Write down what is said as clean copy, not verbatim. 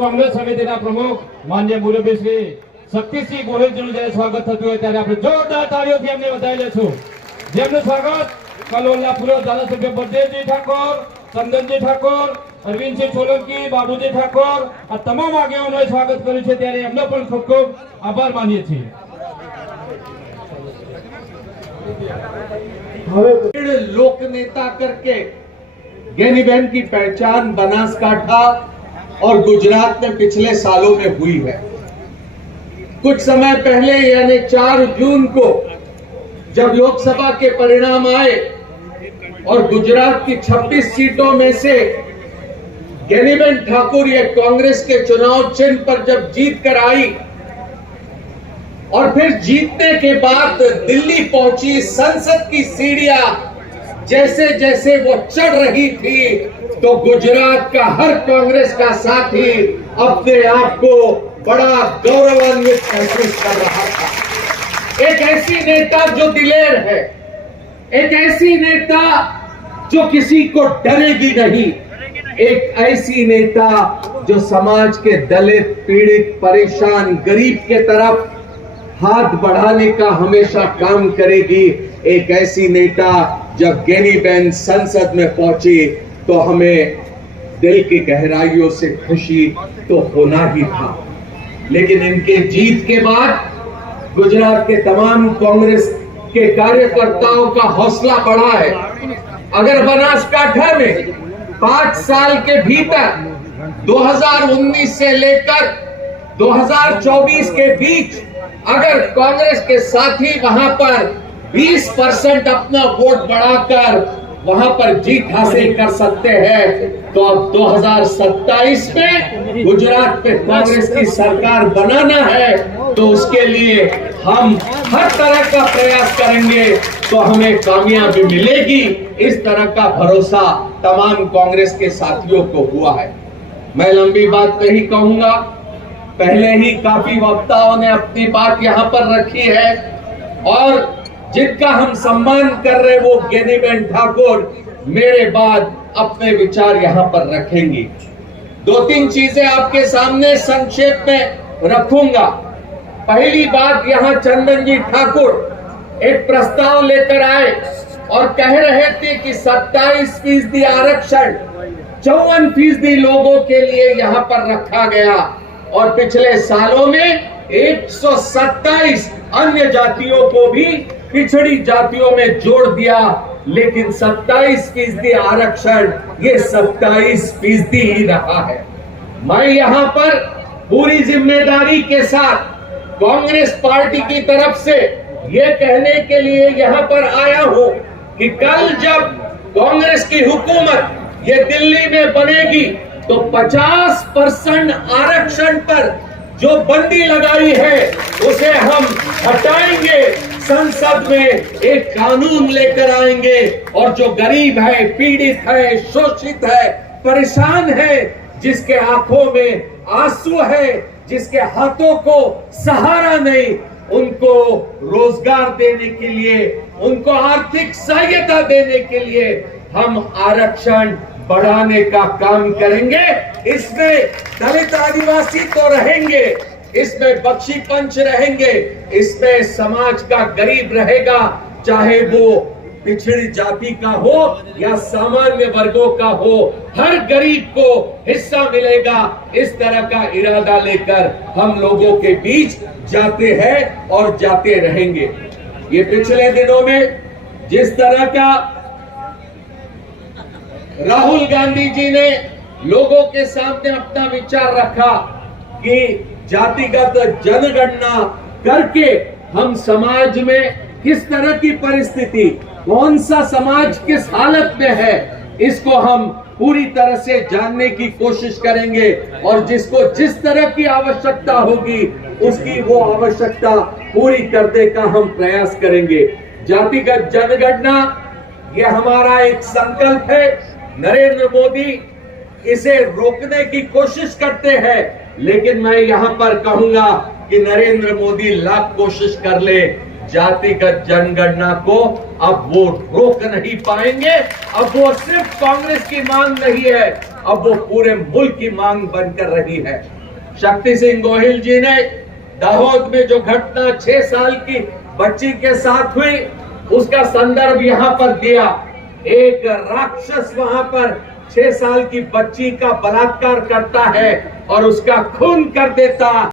કોંગ્રેસ સમિતિના પ્રમુખ માનનીય મુરબ્બી શ્રી શક્તિસિંહ ગોહિલજીનું જ્યારે સ્વાગત થતું હોય ત્યારે આપણે જોરદાર તાળીઓથી એમને વધાવી લેશું. જેમનું સ્વાગત કલોલના પૂર્વ ધારાસભ્ય બળદેવજી ઠાકોર, ચંદનજી ઠાકોર, અરવિંદસિંહ સોલંકી, બાબુજી ઠાકોર આ તમામ આગેવાનોએ સ્વાગત કર્યું છે ત્યારે એમનો પણ ખૂબ ખૂબ આભાર માનીએ છીએ. लोक नेता करके ज्ञानीबेन की पहचान बनासकांठा और गुजरात में पिछले सालों में हुई है. कुछ समय पहले यानी 4 जून को जब लोकसभा के परिणाम आए और गुजरात की 26 सीटों में से ज्ञानीबेन ठाकुर ये कांग्रेस के चुनाव चिन्ह पर जब जीत कर आई और फिर जीतने के बाद दिल्ली पहुंची, संसद की सीढ़ियां जैसे जैसे वो चढ़ रही थी तो गुजरात का हर कांग्रेस का साथी अपने आप को बड़ा गौरवान्वित महसूस कर रहा था. एक ऐसी नेता जो दिलेर है, एक ऐसी नेता जो किसी को डरेगी नहीं, एक ऐसी नेता जो समाज के दलित, पीड़ित, परेशान, गरीब के तरफ हाथ बढ़ाने का हमेशा काम करेगी. एक ऐसी नेता जब ज्ञानीबेन संसद में पहुंची तो हमें दिल की गहराइयों से खुशी तो होना ही था. लेकिन इनके जीत के बाद गुजरात के तमाम कांग्रेस के कार्यकर्ताओं का हौसला बढ़ा है. अगर बनासकांठा में 5 साल के भीतर 2019 से लेकर 2024 के बीच अगर कांग्रेस के साथी वहां पर 20% अपना वोट बढ़ाकर वहां पर जीत हासिल कर सकते हैं तो अब 2027 में गुजरात में कांग्रेस की सरकार बनाना है तो उसके लिए हम हर तरह का प्रयास करेंगे तो हमें कामयाबी मिलेगी. इस तरह का भरोसा तमाम कांग्रेस के साथियों को हुआ है. मैं लंबी बात नहीं कहूंगा, पहले ही काफी वक्ताओं ने अपनी बात यहाँ पर रखी है और जिनका हम सम्मान कर रहे वो ज्ञानीबेन ठाकुर मेरे बाद अपने विचार यहाँ पर रखेंगी. 2-3 चीजें आपके सामने संक्षेप में रखूंगा. पहली बात, यहाँ चंदन जी ठाकुर एक प्रस्ताव लेकर आए और कह रहे थे कि 27% आरक्षण 54% लोगों के लिए यहाँ पर रखा गया और पिछले सालों में 127 अन्य जातियों को भी पिछड़ी जातियों में जोड़ दिया. लेकिन 27% आरक्षण ये 27% ही रहा है. मैं यहाँ पर पूरी जिम्मेदारी के साथ कांग्रेस पार्टी की तरफ से ये कहने के लिए यहाँ पर आया हूँ कि कल जब कांग्रेस की हुकूमत ये दिल्ली में बनेगी तो 50% आरक्षण पर जो बंदी लगाई है उसे हम हटाएंगे. संसद में एक कानून लेकर आएंगे और जो गरीब है, पीड़ित है, शोषित है, परेशान है, जिसके आंखों में आंसू है, जिसके हाथों को सहारा नहीं, उनको रोजगार देने के लिए, उनको आर्थिक सहायता देने के लिए हम आरक्षण बढ़ाने का काम करेंगे. इसमें दलित आदिवासी तो रहेंगे, इसमें बख्शी पंच रहेंगे, इसमें समाज का गरीब रहेगा, चाहे वो पिछड़ी जाति का हो या सामान्य वर्गों का हो, हर गरीब को हिस्सा मिलेगा. इस तरह का इरादा लेकर हम लोगों के बीच जाते हैं और जाते रहेंगे. ये पिछले दिनों में जिस तरह का राहुल गांधी जी ने लोगों के सामने अपना विचार रखा कि जातिगत जनगणना करके हम समाज में किस तरह की परिस्थिति, कौन सा समाज किस हालत में है, इसको हम पूरी तरह से जानने की कोशिश करेंगे और जिसको जिस तरह की आवश्यकता होगी उसकी वो आवश्यकता पूरी करने का हम प्रयास करेंगे. जातिगत जनगणना ये हमारा एक संकल्प है. नरेंद्र मोदी इसे रोकने की कोशिश करते हैं, लेकिन मैं यहाँ पर कहूंगा कि नरेंद्र मोदी लाख कोशिश कर ले, जातिगत जनगणना को अब वो रोक नहीं पाएंगे. अब वो सिर्फ कांग्रेस की मांग नहीं है, अब वो पूरे मुल्क की मांग बनकर रही है। शक्ति सिंह गोहिल जी ने दाहोद में जो घटना 6 साल की बच्ची के साथ हुई, उसका संदर्भ यहाँ पर दिया। एक राक्षस वहां पर 6 साल की बच्ची का बलात्कार करता है और उसका खून कर देता